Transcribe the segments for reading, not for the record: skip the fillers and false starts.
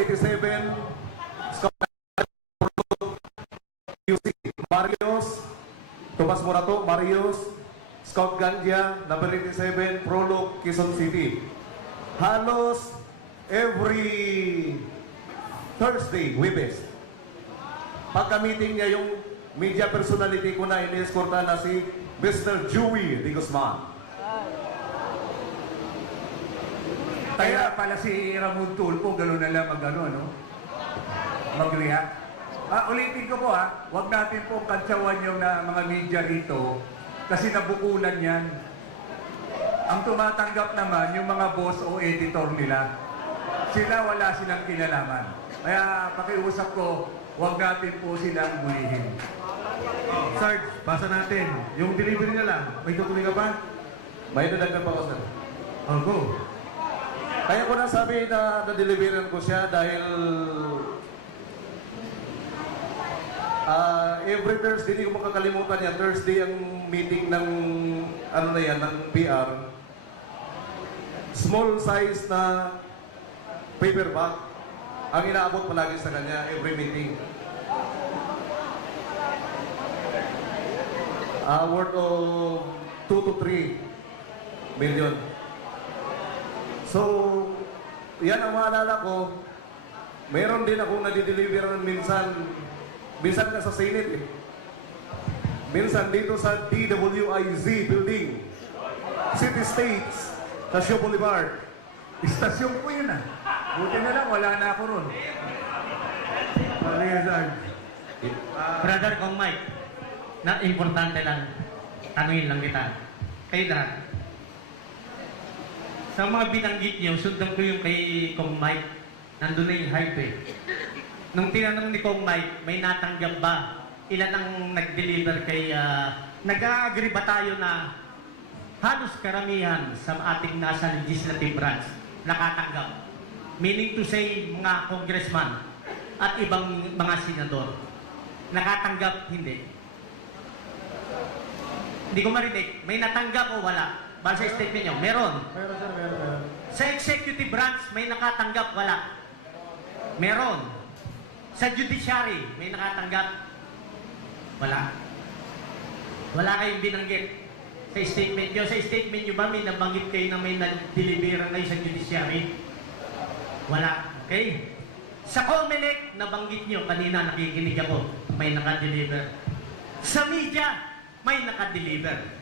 87, Scout UC Marios, Tomas Morato, Marios, Scout Gandia, number 87, Prolog, Quezon City. Halos every Thursday, Webes, pagka-meeting niya yung media personality ko na ini-escorta na si Mr. Joey de Guzman. Kaya pala si Ramon Tulfo, gano'n na lang ano? Mag-react. Ulitin ko po huwag natin po kantsawan yung mga media rito kasi nabukulan yan. Ang tumatanggap naman yung mga boss o editor nila. Sila wala silang kinalaman. Kaya pakiusap ko, huwag natin po silang bulihin. Sarge, pasa natin. Yung delivery na lang, may tutuloy ka pa? May dadagdag pa ko, sir. Oh, go. Kaya ko na sabi na na-deliveran ko siya dahil every Thursday, hindi ko makakalimutan yan. Thursday ang meeting ng ng PR. Small size na paper bag ang inaabot palagi sa kanya every meeting. Worth of 2 to 3 million. So, yan ang maalala ko. Meron din akong nadideliveran minsan ka sa Senate eh. Minsan dito sa DWIZ building, City States, Tasio Boulevard. Istasyon po yun Buti na lang, wala na ako ron. Sarge. Brother Kong Mike, na importante lang, tanungin lang kita. Kayo lahat. Sa mga binanggit niyo, sundan ko yung kay Kong Mike, nandun na yung hype eh. Nung tinanong ni Kong Mike, may natanggap ba? Ilan ang nag-deliver kay... nag-agree ba tayo na halos karamihan sa ating nasa legislative branch nakatanggap? Meaning to say, mga congressman at ibang mga senador. Nakatanggap, hindi. Hindi ko marinig. May natanggap o wala? Base sa statement nyo, meron. Meron, sir, meron. Sa executive branch, may nakatanggap, wala. Meron. Sa judiciary, may nakatanggap, wala. Wala kayong binanggit sa statement nyo. Sa statement nyo ba, may nabanggit kayo na may nag-deliver kayo sa judiciary? Wala. Okay? Sa COMELEC, nabanggit nyo, kanina nakikinig ako, may naka-deliver. Sa media, may naka-deliver.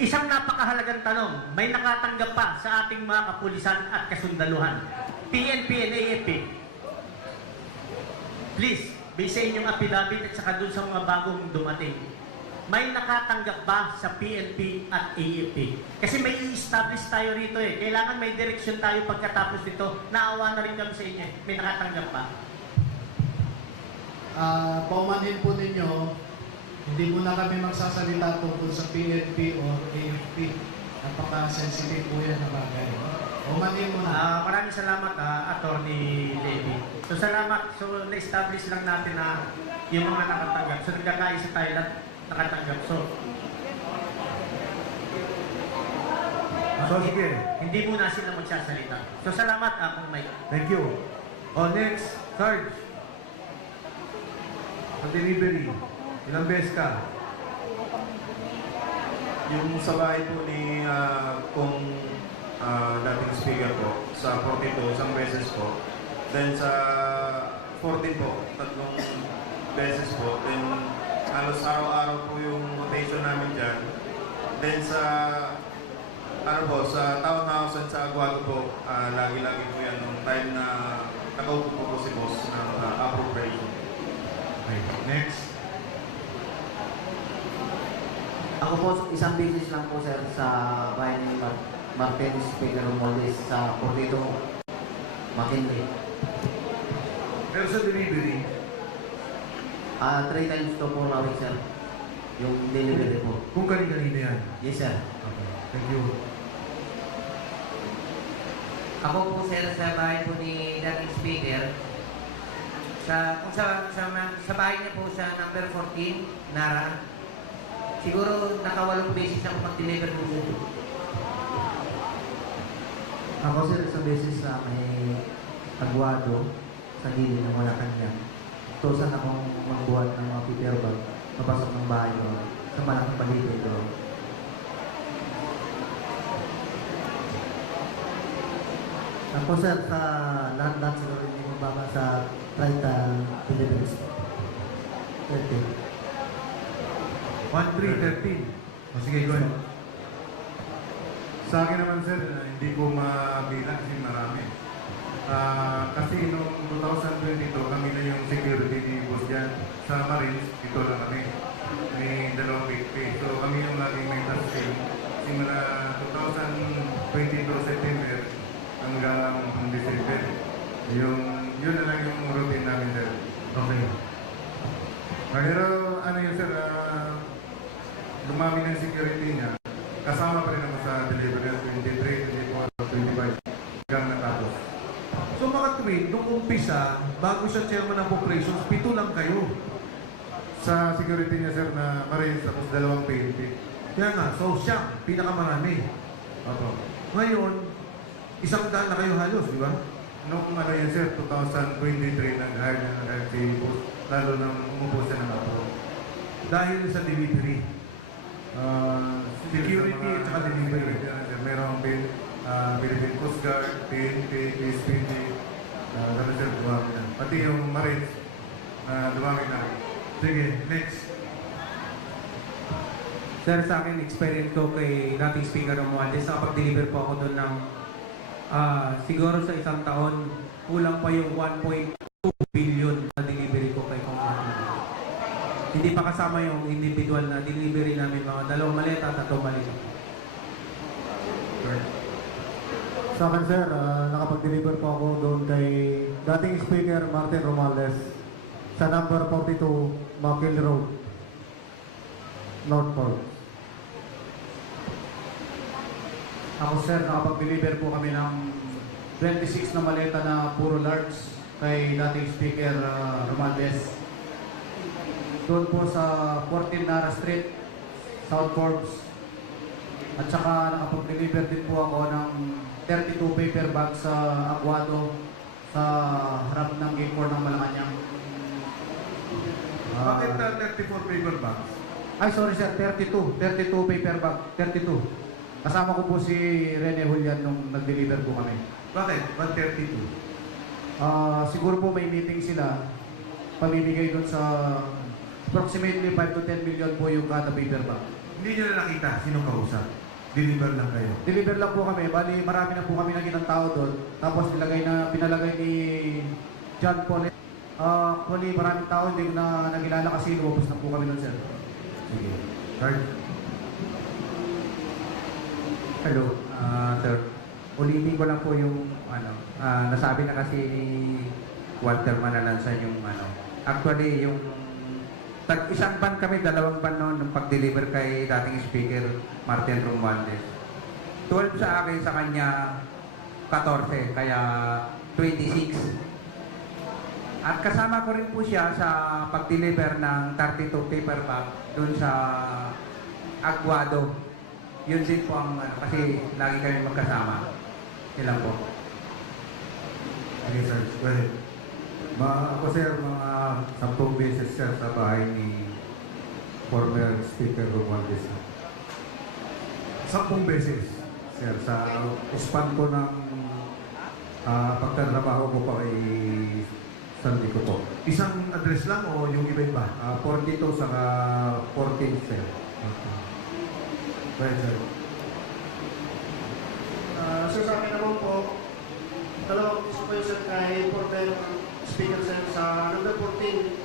Isang napakahalagang tanong, may nakatanggap pa sa ating mga kapulisan at kasundaluhan. PNP and AFP. Please, base sa inyong affidavit at saka dun sa mga bagong dumating. May nakatanggap ba sa PNP at AFP? Kasi may i-establish tayo rito eh. Kailangan may direksyon tayo pagkatapos nito. Naawa na rin kami sa inyo. May nakatanggap ba? Paumanhin po ninyo, hindi mo na kami magsasalita tungkol sa PNP o AFP. Napaka-sensitive po yan na bagay. Paumanhin mo na. Maraming salamat, Attorney Levy. So salamat. So na-establish lang natin na yung mga nakatanggap. So nagkakaisa tayo na nakatanggap. So sige. hindi muna sila magsasalita. So salamat, Kong Mike. Thank you. Next, Sarge. Ang delivery. Ilang beses ka? Yung sa bahay po ni kung dating speaker po, sa 42, isang beses po. Then sa 14 po, 3 beses po. Then halos araw-araw po yung rotation namin dyan. Then sa sa townhouse at sa Aguado po, lagi-lagi po yan nung time na nakaupo po si boss ng appropriation. Okay. Next. Ako po, isang business lang po sir sa bahay ni Martinez Speaker Romualdez sa Portito, McKinley. Pero sa delivery, 3 times to po na week sir, yung delivery po. kung kanina yan. Yes sir. Okay. Thank you. Ako po sir sa bahay po ni dating speaker. Sa bahay niya po sa number 14, Nara. Siguro naka-8 beses ako mag-deliver po sir. Ako sir, isang beses na may Aguado sa gilid ng Malacanang. Tusan akong magbuhat ng mga paper bag papasok ng bahay ko sa malaking paligid ko. Ako sir, sa lahat-lahat siguro hindi mababa sa 30 deliveries. 30. 1,313. O sige, go ahead. Sa akin naman sir, hindi ko mabilang kasi marami. Kasi noong 2022, kami na yung security ni boss dyan. Sa Marines, ito lang kami. May 2 PIP. So kami yung laging may task team. Simula 2022 September hanggang December. Yun na lang yung routine namin sir. Okay. Pero ano yun sir, dumami ng security niya. Kasama pa rin naman sa delivery 23, 24, 25 hanggang natapos. So mga tweet, nung umpisa, bago siya chairman ng operations, 7 lang kayo. Sa security niya sir na Marines tapos 2 PNP. Kaya nga, so siya, pinakamarami. Opo. Ngayon, 100 na kayo halos, di ba? Noong ano yan sir, 2023 nag-hire niya na kahit si boss, lalo nang umupo siya ng ako. Dahil sa delivery. Security Sa mga at saka delivery. yan, sir. Merong Philippine Coast Guard, PNP, PSPD, gano'n sir, dumami na. Pati yung Marines, dumami na. Sige, next. Sir, sa akin, experience ko kay dating Speaker Romualdez, nakapag-deliver po ako doon ng siguro sa isang taon, kulang pa yung 1.2 billion na delivery ko kay Congressman. Hindi pa kasama yung individual na delivery namin, mga 2 maleta, 3 maleta. Sa akin sir, nakapag-deliver po ako doon kay dating Speaker Martin Romualdez sa number 42 Makil Road, Northport. Ako sir, nakapag-deliver po kami ng 26 na maleta na puro large kay dating Speaker Romualdez. Doon po sa 14 Nara Street, South Forbes. At saka nakapag-deliver din po ako ng 32 paper bags sa Aguado sa harap ng gate 4 ng Malacanang. Bakit 34 paper bags? Ay, sorry sir, 32 paper bag, 32. Kasama ko po si Rene Julian nung nag-deliver po kami. Bakit? 132. Siguro po may meeting sila. Pamimigay doon sa approximately 5 to 10 million po yung kada paper bag. Hindi niyo na nakita sino kausap. Deliver lang kayo. Deliver lang po kami. Bali, marami na po kami naging tao doon. Tapos pinalagay ni John Paul. Actually, maraming tao hindi ko na nagilala kasi lumabas na po kami doon, sir. Sige. Card. Hello, sir. Ulitin ko lang po yung nasabi na kasi ni Walter Manalansan yung actually yung isang ban kami, 2 ban noon nung pag-deliver kay dating Speaker Martin Romualdez. 12 sa akin, sa kanya 14, kaya 26. At kasama ko rin po siya sa pag-deliver ng 32 paper bag dun sa Aguado. Yun din po ang kasi lagi kami magkasama. Ilan po. Okay, sir. Go ahead. Ako sir, mga 10 beses sir sa bahay ni former Speaker Romualdez. 10 beses. Sir, sa span ko ng pagtatrabaho ko pa kay Sandy ko po. Isang address lang o yung iba-iba? 42 saka 14 sir. Go ahead, sir. Sir, sa akin naman po, dalawang gusto ko yung sir kay former Speaker sir sa number 14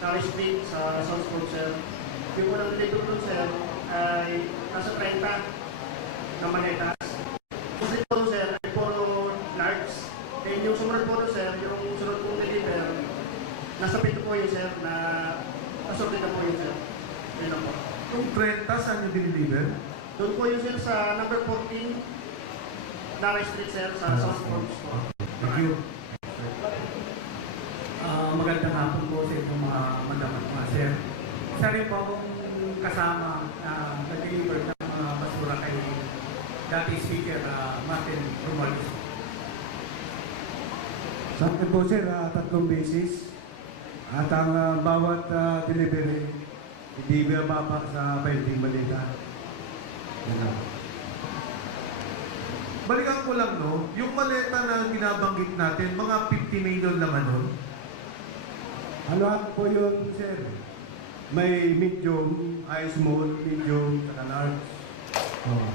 Nara Street sa South Road sir. Yung po nang deliver doon sir ay nasa 30 na maletas. Gusto ko doon sir ay puro large. And yung sumunod po doon sir, yung sunod pong deliver, nasa 7 po yun sir na assorted na po yun sir. Yun lang po. Yung 30, saan yung deliver? Doon po yun sir sa number 14 Nara Street sir sa South Road. Thank you. Magandang hapon po sa inyong mga madam at mga sir. Isa rin po akong kasama na nag-deliver ng mga basura kay dating Speaker Martin Romualdez. Sa akin po sir, 3 beses. At ang bawat delivery, hindi mababa sa pending malita. Yan lang. Balikan ko lang, no? Yung maleta na binabanggit natin, mga 50 million naman nun. Ano po yun sir? May medium, small, medium, saka large. Oh.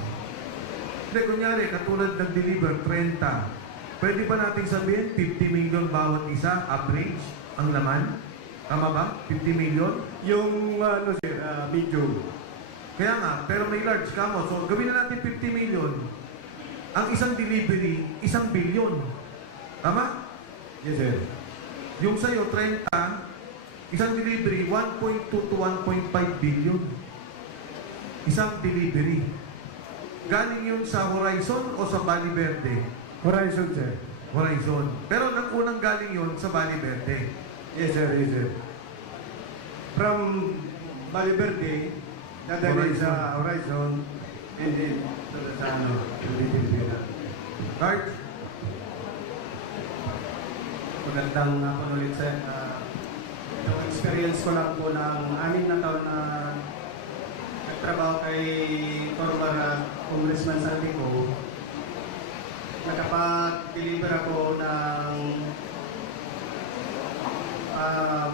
Hindi, kunyari, katulad nag-deliver, 30. Pwede ba natin sabihin, 50 million bawat isa, average, ang laman? Tama ba? 50 million? Yung sir, medium. Kaya nga, pero may large kamo. So, gawin na natin 50 million. Ang isang delivery, 1 billion. Tama? Yes sir. Yung sa'yo, 30, isang delivery, 1.2 to 1.5 billion. Isang delivery. Galing yun sa Horizon o sa Bali Verde? Horizon sir. Horizon. Pero nang unang galing yun sa Bali Verde. Yes sir, yes sir. From Bali Verde, dadalhin sa Horizon, and then sa Pilipinas. Card? Magandang hapon ulit sir. Yung experience ko lang po ng 6 na taon na nagtrabaho kay former Congressman Saldico, nakapag-deliver ako ng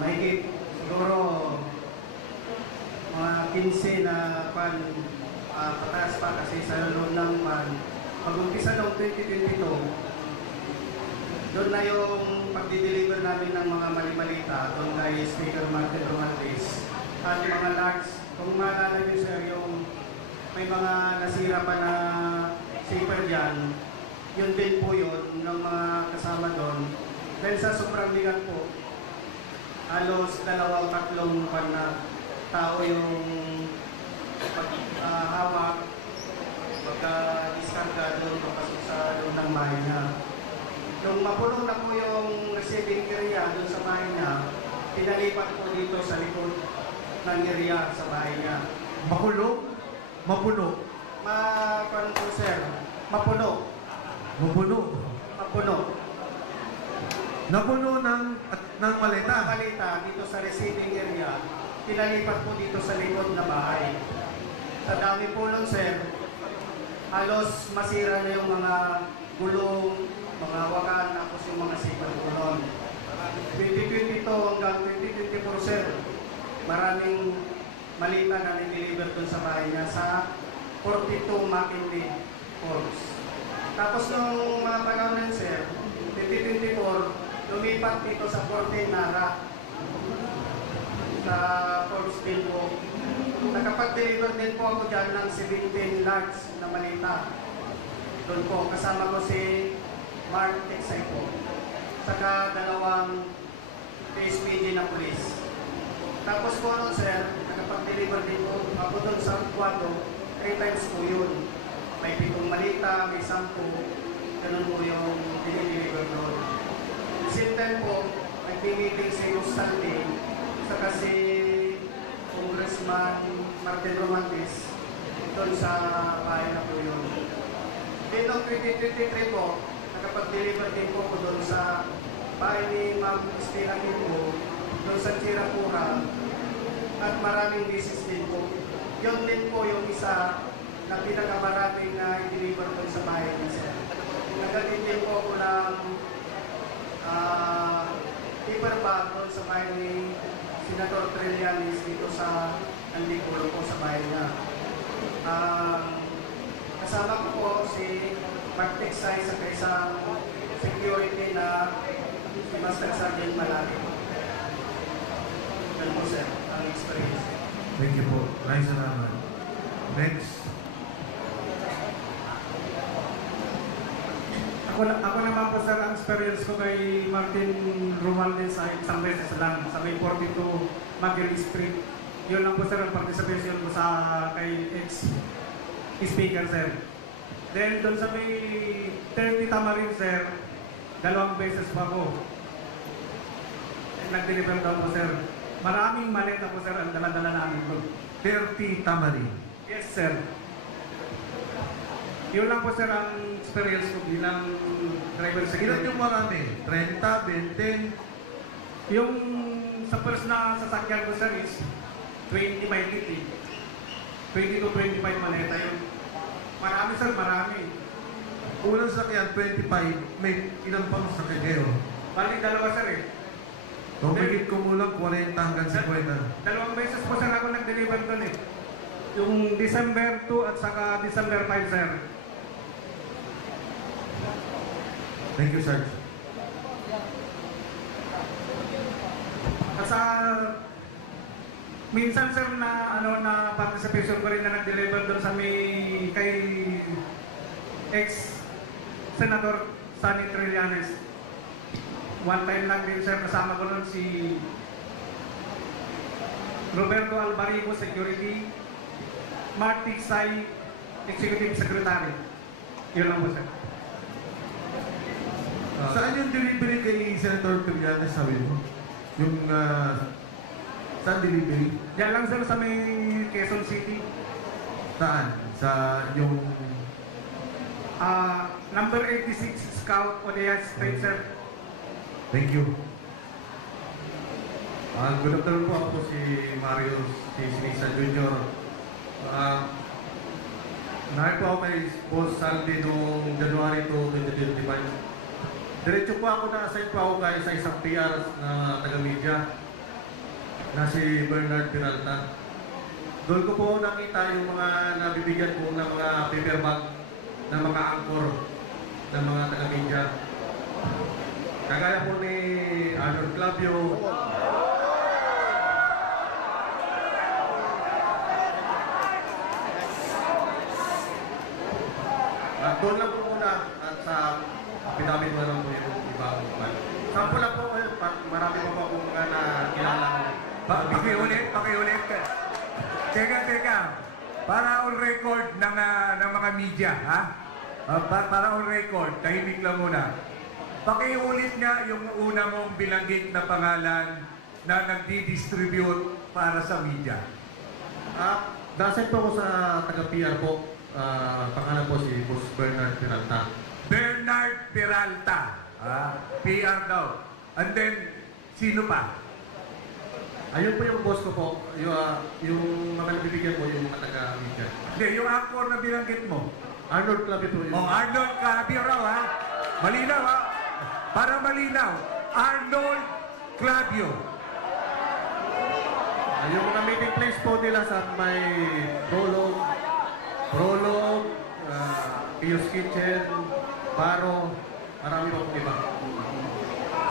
mahigit siguro mga 15 na pataas pa kasi sa loob ng pag-umpisa noong 2022, doon na yung pagdi-deliver namin ng mga mali-malita doon kay Speaker Martin Romualdez at mga large. Kung maalala niyo sir, yung may mga nasira pa na zipper dyan, yun din po yun ng mga kasama doon. Dahil sa sobrang bigat po, halos 2-3 na tao yung hawak, pagka-discarga doon, papasok sa loob ng bahay niya. Nung mapuno na po yung receiving area doon sa bahay niya, pinalipat po dito sa likod ng area sa bahay niya. Makulo? Mapuno? Paano po sir? Mapuno. Mapuno? Mapuno. Napuno ng maleta? Malita dito sa receiving area, pinalipat po dito sa likod na bahay. Sa dami po nun sir, halos masira na yung mga gulong, mga wakan, tapos yung mga zipper po nun. 2022 hanggang 2024 sir, maraming malita na nililiver dun sa bahay niya sa 42 McKinley Falls. Tapos nung mga panahon nun sir, 2024, lumipat dito sa 14 Nara sa Falls din po. Nakapag-deliver din po ako dyan ng 17 large na malita. Doon po, kasama ko si Mark Texay po. Saka 2 PSPG na pulis. Tapos po nun sir, nakapag-deliver din po ako doon sa Quado, 3 times po yun. May 7 malita, may 10, ganun po yung dinideliver doon. At the same time po, nag-meeting si Constantine, saka si Congressman Martin Romualdez doon sa bahay na po yun. Dito 2023 po, nakapag-deliver din po ko doon sa bahay ni Ma'am Estela Kimbo, doon sa Chirapura, at maraming business din po. Yun din po yung isa na pinakamaraming na i-deliver doon sa bahay niya sir. Nagalit din po ako ng paper bag doon sa bahay ni Senator Trillanes dito sa Anticulo po sa bahay niya. Kasama ko po si Mark Texay sa isang security na si Master Sergeant Malaki. Ganun po sir, ang experience. Thank you po. Maraming salamat. Next. Ako naman po sir, ang experience ko kay Martin Romualdez ay isang beses lang sa may 42 Maggie Street. Yun lang po sir ang participation ko sa kay ex-speaker sir. Then doon sa may 30 Tamarin sir, 2 beses pa ako. Nag-deliver daw po sir. Maraming maleta po sir ang dala-dala namin po. 30 Tamari. Yes sir. Yun lang po sir ang experience ko bilang driver sa Ilan yung marami? 30, 20? Yung sa first na sasakyan ko sir is 20 mahigit eh. 20 to 25 maleta yun. Marami sir, marami. Unang sakyan, 25. May ilang pang sakyan kayo? Balik dalawa sir eh. So, may kumulang 40 hanggang 50. Dalawang beses po sir ako nag-deliver doon eh. Yung December 2 at saka December 5 sir. Thank you, Sarge. At sa minsan sir na na participation ko rin na nag-deliver doon sa may kay ex-Senator Sonny Trillanes. One time lang din sir, kasama ko nun si Roberto Albarigo, Security, Mark Tiksay, Executive Secretary. Yun lang po sir. Saan yung delivery kay Senator Trillanes, sabi mo? Yung, saan delivery? Diyan lang sir sa may Quezon City. Saan? Sa yung... Number 86 Scout Odeas Street sir. Thank you. Good afternoon po, ako si Mario Sinisa Jr. Nahin po ako kay Boss Saldi noong January 2, 2025. Diretso po ako na-assign po ako kay sa isang PR na taga-media na si Bernard Peralta. Doon ko po nakita yung mga nabibigyan ko ng mga paper bag na mga anchor ng mga taga-media. Kagaya po ni Arnold Clavio, doon lang po muna at sa pinamit mo lang po yung ibang iba. Sample lang po, marami po po akong mga nakilala. Pakiulit. Teka. Para on record ng mga media, ha? Para on record, tahimik lang muna. Pakiulit nga yung una mong binanggit na pangalan na nagdi-distribute para sa media. Dasay po ako sa taga-PR po. Pangalan po si Boss Bernard Peralta. Bernard Peralta. PR daw. And then, sino pa? Ayun po yung boss ko po. Yung mga nabibigyan po yung mga taga-media. Hindi, yung actor na binanggit mo. Arnold Clavio po yun. Arnold Clavio raw, ha? Malinaw, ha? Para malinaw. Arnold Clavio. Yung mga meeting place po nila sa may Prolog, Pio's Kitchen, Baro, marami pa po iba.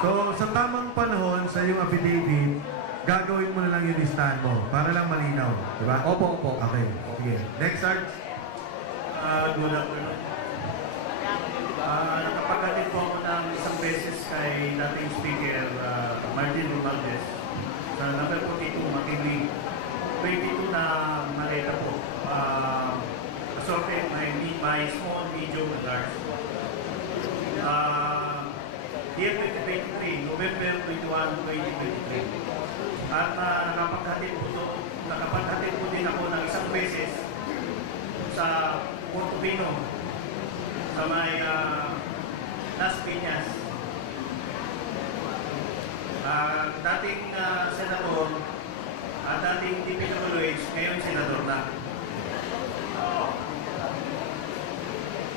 So, sa tamang panahon, sa iyong affidavit, gagawin mo na lang yung listahan mo para lang malinaw. Diba? Opo. Okay. Sige. Next, Sarge. Good afternoon. Nakapagdating po ako ng isang beses kay dating Speaker Martin Romualdez sa number 42 McKinley. 22 na maleta po. Assorted my small, medium, and large. Year 2023, November 21, 2023. At nakapaghatid po din ako ng isang beses sa Puerto Pino, sa may Las Piñas. Dating senador, dating DPWH, ngayon senador na.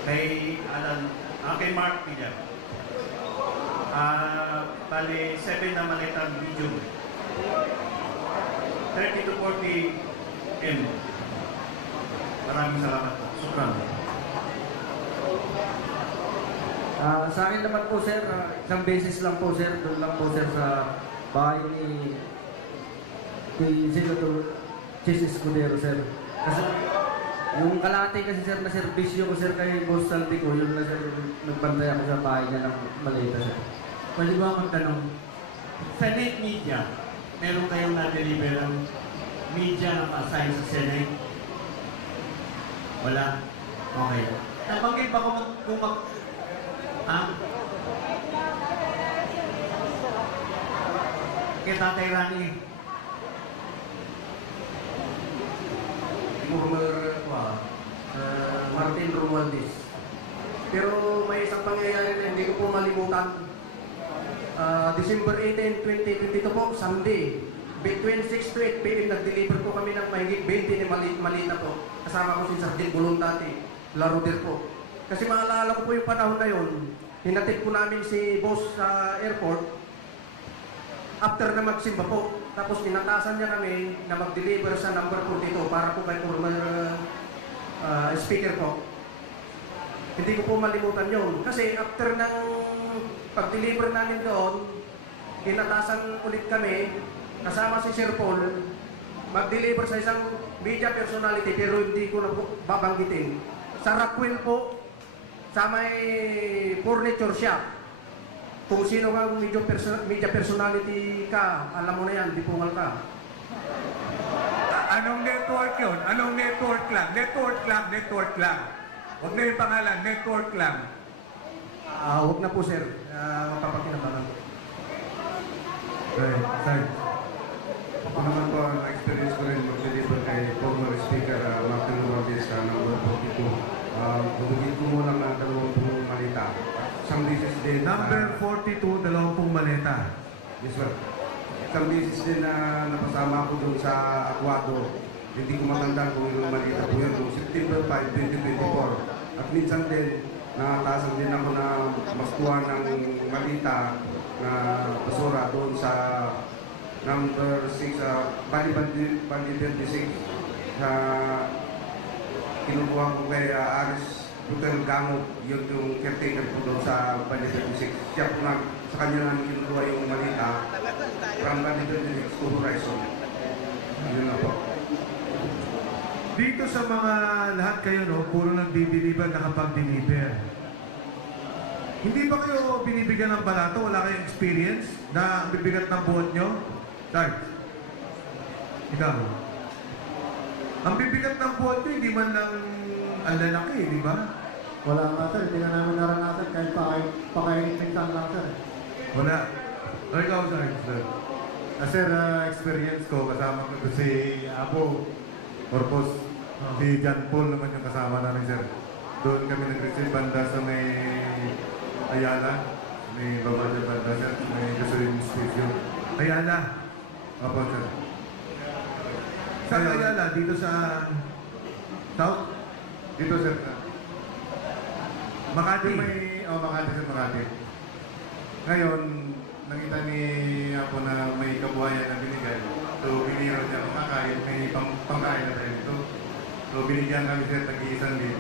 Kay Mark Villar. Bali, 7 na malitang medium. 30 to 40 M. Maraming salamat po. Sukran. Sa akin naman po sir, isang beses lang po sir, doon lang po sir sa bahay ni Senator Chis Escudero sir. Kasi yung kalate kasi sir na serbisyo ko sir kay Boss Saldi ko, yun na sir, nagbantay ako sa bahay niya ng maleta sir. Pwede ba magtanong? Senate media, meron kayong na-deliver ng media na pa-assign sa Senate? Wala? Okay. Nabanggit ba kung kay Tatay Rani? Former Martin Romualdez. Pero may isang pangyayari na hindi ko po malimutan. December 18, 2022 po, Sunday. Between 6 to 8 p.m. nag-deliver po kami ng mahigit 20 na malita po. Kasama ko si Sergeant Buluntati, Laruder po. Kasi maalala ko po yung panahon na yun, hinatid po namin si boss sa airport after na magsimba po. Tapos inatasan niya kami na mag-deliver sa number 42 para po kay former speaker po. Hindi ko po malimutan yun. Kasi after ng pag-deliver namin doon, inatasan ulit kami kasama si Sir Paul mag-deliver sa isang media personality pero hindi ko na babanggitin. Sa Rockwell po, sa may furniture shop. Kung sino kang media personality ka, alam mo na yan, dipungal ka. Anong network yun? Anong network lang? Network lang. Huwag na yung pangalan, network lang. Huwag na po sir, mapapakinabangan. Right, sorry. Ako naman po, ang experience ko rin mag-deliver kay former Speaker Martin Romualdez sa number 42. Bubugin ko muna ng 20 malita. Isang beses din. Number 42, 20 maleta. Yes, sir. Isang beses din na napasama ko doon sa Aguado. Hindi ko matandaan kung ilang malita po yun. September 5, 2024. At minsan din, nakatasan din ako na maskuha ng malita na basura doon sa number 6, Bandi 36, kinukuha ko kay Aris Hotel Gamot, yun yung caretaker ko doon sa Bandi 36. Siya po nga, sa kanya lang kinukuha yung malita from Bandi 36 to Horizon. Yun na po. Dito sa mga lahat kayo, no, puro nag-deliver, nakapag-deliver. Hindi ba kayo binibigyan ng balato? Wala kayong experience na bibigat ng buhat nyo? Sarge, ikaw. Ang bibigat ng buhat nyo, hindi man lang ang lalaki, di ba? Wala nga sir, hindi na namin naranasan kahit pakainin lang sir. Wala. O ikaw, Sarge, sir. Sir, experience ko, kasama ko si Apo Corpus. Si John Paul naman yung kasama namin, sir. Doon kami nag-receive banda sa may Ayala. May baba dyan banda, sir. May gasoline station. Ayala. Opo, sir. Sa Ayala, dito sa South? Dito, sir. Makati. Makati, sir, Makati. Ngayon, nakita ni Apo na may kabuhayan na binigay. So, biniro niya makakain. May pangkain na tayo dito. So, binigyan kami, sir, tag-1,000.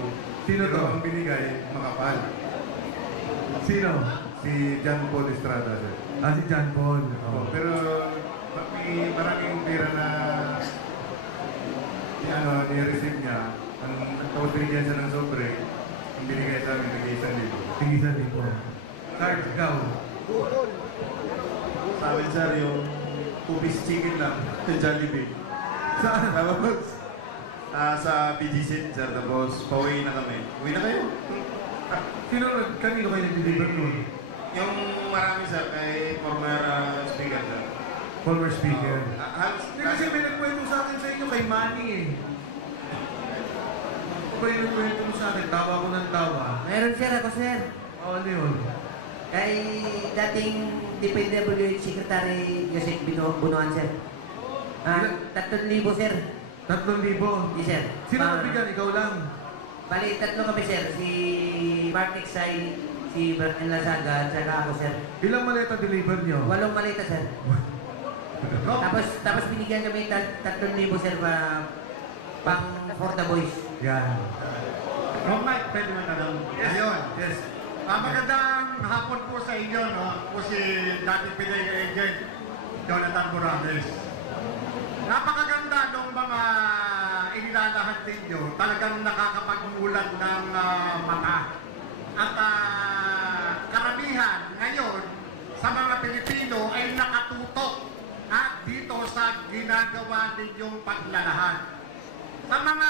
Sino to? Ang binigay, makapal. Sino? Si John Paul Estrada, sir. Si John Paul. Oh. Pero may maraming pera na ni-receive niya. Tapos binigyan siya ng sobre. Ang binigay sa amin, tag-1,000. Tingin din po. Sarge, ikaw. Sa amin, sir, yung 2-piece chicken lang. Jollibee. Saan? Tapos, sa PGC, sir, tapos pauwi na kami. Uwi na kayo. Kanino kayo nag-deliver nun? Yung marami, sir, kay former speaker, sir. Former speaker. Hans, Kasi may nagkwento sa akin sa inyo kay Manny eh. Ba yung nagkwento mo sa akin? Tawa ko ng tawa. Meron sir ako sir. Ano yun? Kay dating DPWH Secretary Joseph Bunuan sir. 3,000 sir. 3,000? Yes sir. Sino nabigyan? Ikaw lang? Bali, 3 kami sir. Si Mark Exay, si Bertin Lasaga, at saka ako sir. Ilang maleta deliver nyo? 8 malita sir. Tapos binigyan kami 3,000 sir pang for the boys. Yan. Wrong Mike, pwede mo tanong. Ayun. Yes. Magandang hapon po sa inyo, no? Po si dating PDEA agent, Jonathan Morales. Napakaganda ng mga inilalahat ninyo. Talagang nakakapagmulat ng mata. At karamihan ngayon sa mga Pilipino ay nakatutok at dito sa ginagawa ninyong paglalahad. Sa mga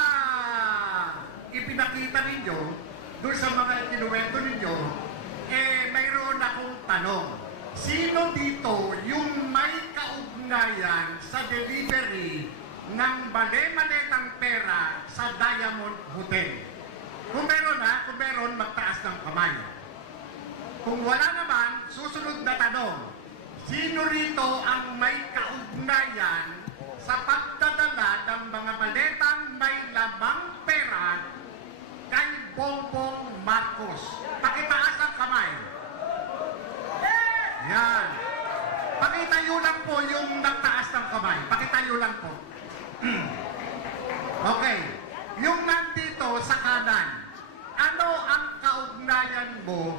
ipinakita ninyo, doon sa mga kinuwento ninyo, mayroon akong tanong. Sino dito yung may kaugnayan sa delivery ng mali-maletang pera sa Diamond Hotel? Kung meron, magtaas ng kamay. Kung wala naman, susunod na tanong. Sino rito ang may kaugnayan sa pagdadala ng mga maletang may lamang pera kay Bongbong Marcos? Pakitaas ang kamay. Yan. Pakitayo lang po yung nagtaas ng kamay. Pakitayo lang po. Okay. Yung nandito sa kanan, ano ang kaugnayan mo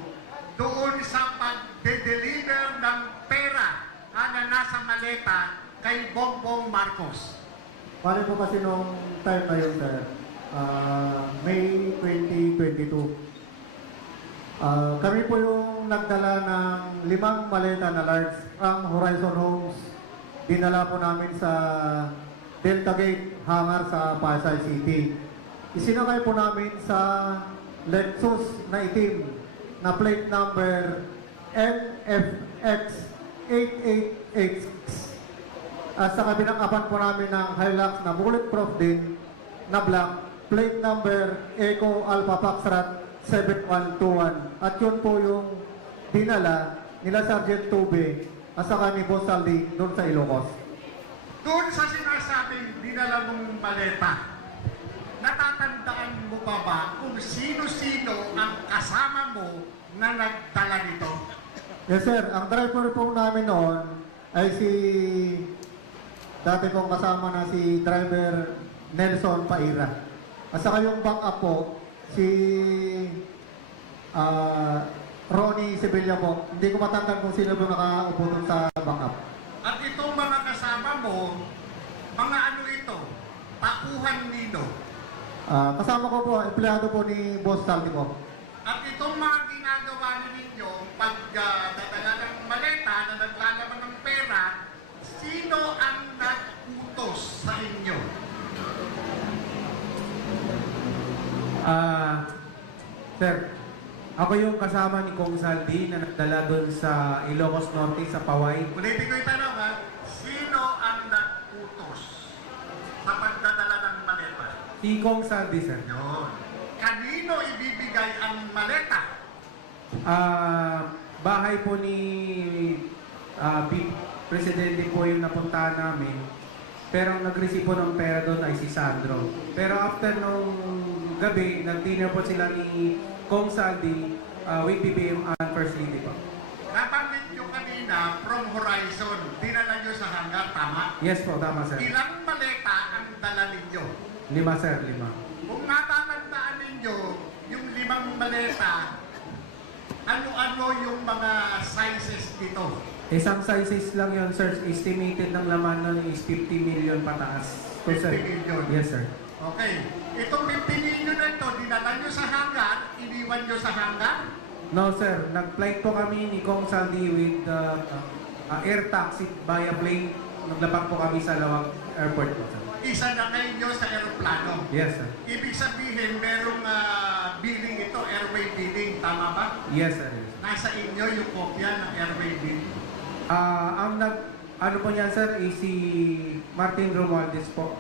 doon sa pag-deliver ng pera na nasa maleta kay Bongbong Marcos? Bale po kasi nung time na yun, sir, May 2022. Kami po yung nagdala ng 5 maleta na large. Ang Horizon Homes, dinala po namin sa Delta Gate hangar sa Pasay City. Isinakay po namin sa Lexus na itim na plate number NFX 8886. At sa kabilang apat po namin ng Hilux na bulletproof din na black, plate number Eco Alpha Foxtrot 7121. At yun po yung dinala nila Sergeant Tube at saka ni Boss Saldi doon sa Ilocos. Doon sa sinasabing dinala mong maleta, natatandaan mo pa ba kung sino-sino ang kasama mo na nagdala nito? Yes sir, ang driver po namin noon ay si dati kong kasama na si driver Nelson Paira. At saka yung backup po, si Ronnie Sevilla po. Hindi ko matandaan kung sino po nakaupo dun sa backup. At itong mga kasama mo, mga ano ito? Tauhan nino. Kasama ko po, empleyado po ni Boss Saldi po. At itong mga ginagawa ninyo, pagdadala ng maleta na naglalaman ng pera, sino ang nag-utos sa inyo? Sir, ako yung kasama ni Kong Saldi na nagdala doon sa Ilocos Norte, sa Paway. Ulitin ko yung tanong ha, sino ang nag-utos sa pagdadala ng maleta? Si Kong Saldi, sir. Yun. Kanino ibibigay ang maleta? Bahay po ni Presidente po yung napuntahan namin. Pero ang nag-receive po ng pera doon ay si Sandro. Pero after nung gabi, nag-dinner po sila ni Kong Saldi with BBM and First Lady po. Nabanggit nyo kanina from Horizon, dinala nyo sa hangar, tama? Yes po, tama sir. Ilang maleta ang dala ninyo? 5 sir, 5. Kung natatandaan ninyo, yung 5 maleta, ano-ano yung mga sizes nito? Isang sizes lang yun sir, estimated ng laman nun is 50 million pataas. 50 sir. million? Yes sir. Okay. Itong 50 million na ito, dinala nyo sa hangar, iniwan nyo sa hangar? No sir, nag-flight po kami ni Kong Saldi with air taxi via plane. Naglapag po kami sa Lawag Airport po sir. Isa na kayo sa aeroplano. Yes sir. Ibig sabihin, merong billing ito, airway billing, tama ba? Yes sir. Yes. Nasa inyo yung kopya ng airway billing. Ano po niyan sir, is si Martin Romualdez po.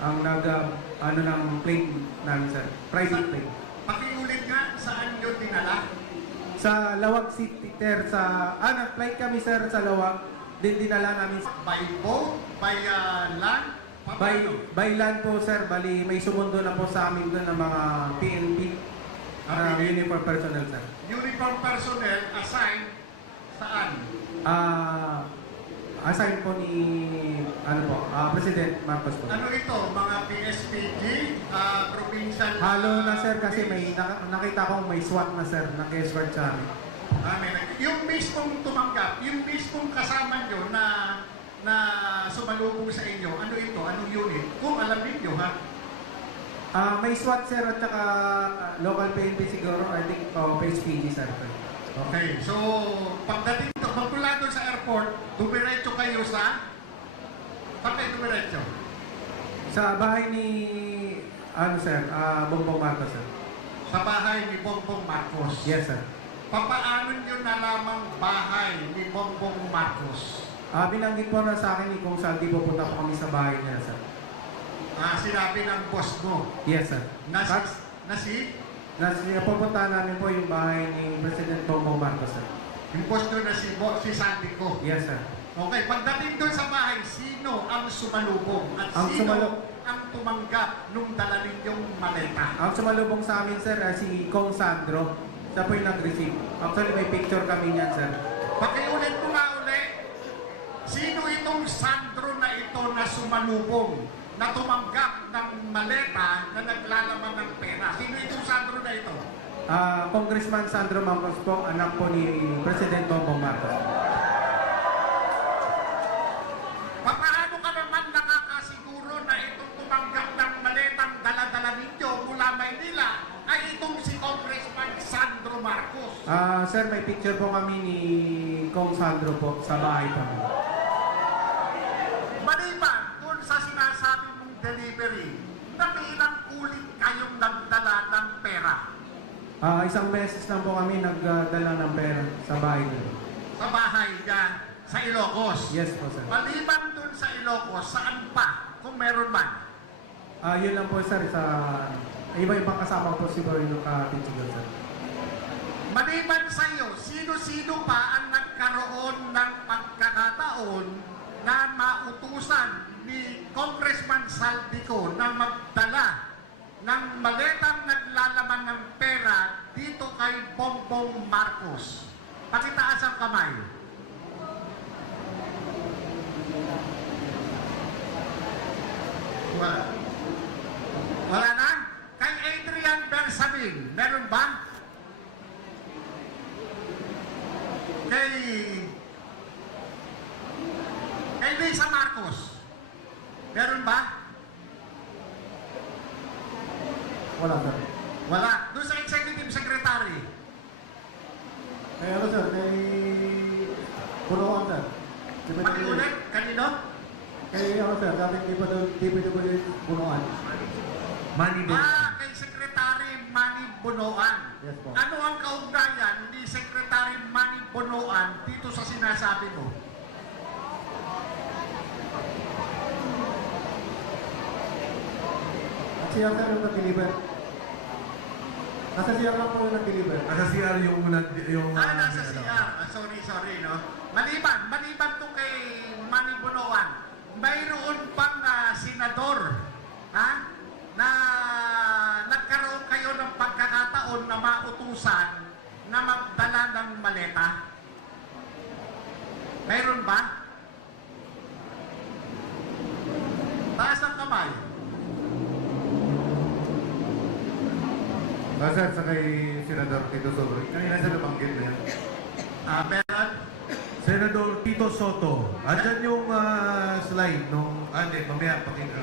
Ang ng plane namin sir. Private plane. Pakiulit nga, saan nyo dinala? Sa Lawag City, sir, nag-flight kami sir sa Lawag. Din dinala namin By boat? By land? by land po sir. Bali, may sumundo na po sa amin doon ng mga PNP na uniform personnel sir. Uniform personnel assigned saan? Assign po ni President Marcos po. Ano ito? Mga PSPG? Provincial? Halo na sir kasi may nakita ko may SWAT na sir, naka-escort sa amin. Yung mismong tumanggap, yung mismong kasama nyo na sumalubong sa inyo, ano ito? Anong unit? Kung alam ninyo ha? May SWAT sir at saka local PNP siguro, I think PSPG sir. Okay, so pagdating ito, magmula doon sa airport, dumiretso kayo sa? Saan kayo dumiretso? Sa bahay ni sir, Bongbong Marcos sir. Sa bahay ni Bongbong Marcos? Yes sir. Papaano nyo nalamang bahay ni Bongbong Marcos? Binanggit po na sa akin ni Kong Saldi, pupunta po kami sa bahay niya sir. Sinabi ng boss mo? Yes sir. Pupuntahan namin po yung bahay ni President Bongbong Marcos, sir. Yung posto na si Sandy ko. Yes, sir. Okay, pagdating doon sa bahay, sino ang sumalubong? At Ang sino ang tumanggap nung dala ninyong maleta? Ang sumalubong sa amin, sir, si Kong Sandro. Siya po yung nag-receive. Actually, may picture kami niyan, sir. Pakiulit ko nga ulit, sino itong Sandro na ito na sumalubong, na tumanggap ng maleta na naglalaman ng pera? Sino itong Sandro na ito? Congressman Sandro Marcos po, anak po ni President Bongbong Marcos. Paano ka naman nakakasiguro na itong tumanggap ng maletang dala-dala ninyo mula Maynila ay itong si Congressman Sandro Marcos? Sir, may picture po kami ni Kong Sandro po sa bahay po. Maliban kung sa sinasabi mong delivery, na ilang ulit kayong nagdala ng pera? Isang beses lang po kami nagdala ng pera sa bahay nila. Sa bahay niya, sa Ilocos? Yes po, sir. Maliban dun sa Ilocos, saan pa? Kung meron man? Yun lang po, sir, sa iba-ibang kasama po siguro yung kapitsigil, sir. Maliban sa iyo, sino-sino pa ang nagkaroon ng pagkakataon na mautusan ni Congressman Saldico na magdala ng maletang naglalaman ng pera dito kay Bongbong Marcos? Pakitaas ang kamay. Wala na? Kay Adrian Bersamin, meron ba? Kay Lisa Marcos, meron ba? Wala, sir. Wala. Doon sa executive secretary. Kay ano, sir? Kay Punuan, sir. Pakiulit, kanino? Kay ano, sir? Dating DPWH Punuan. Kay Secretary Manny Bonoan. Yes po. Ano ang kaugnayan ni Secretary Manny Bonoan dito sa sinasabi mo? At siya, sir, yung nag-deliver. Nasa siya lang po yung nag-deliver. Nasa CR yung Nasa CR. Sorry, no? Maliban to kay Manny Bonoan, mayroon pang senador, ha? Na nagkaroon kayo ng pagkakataon na mautusan na magdala ng maleta? Mayroon ba? Taas ang kamay. Sir, sa kay Senador Tito Soto, kanina sa nabanggit na yan. Meron? Senador Tito Soto. Andyan yung slide nung... Hindi, mamaya pakita.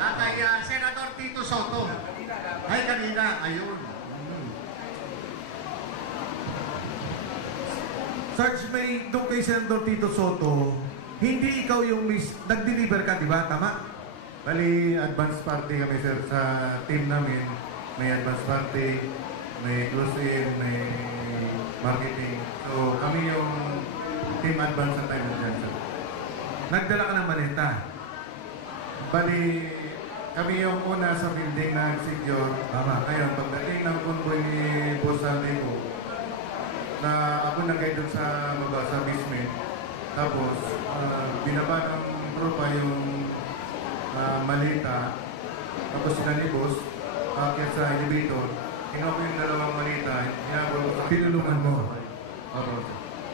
Kay Senador Tito Soto. Ay, kanina. Ayun. Sarge, may doon kay Senador Tito Soto, hindi ikaw yung nag-deliver ka, di ba? Tama? Bali, advance party kami sir sa team namin. May advance party, may close-in, may marketing. So, kami yung team advance sa time na dyan, sir. Nagdala ka ng maleta. Bali, kami yung una sa building na secure. Tama. Ngayon, pagdating ng convoy ni Boss Sandico, na ako nag-guide doon sa baba, sa basement. Tapos, binaba ng tropa yung malita. Tapos sila ni Boss, akyat sa elevator. Kinuha ko yung dalawang malita, hinabol ko sa... Tinulungan mo. Opo.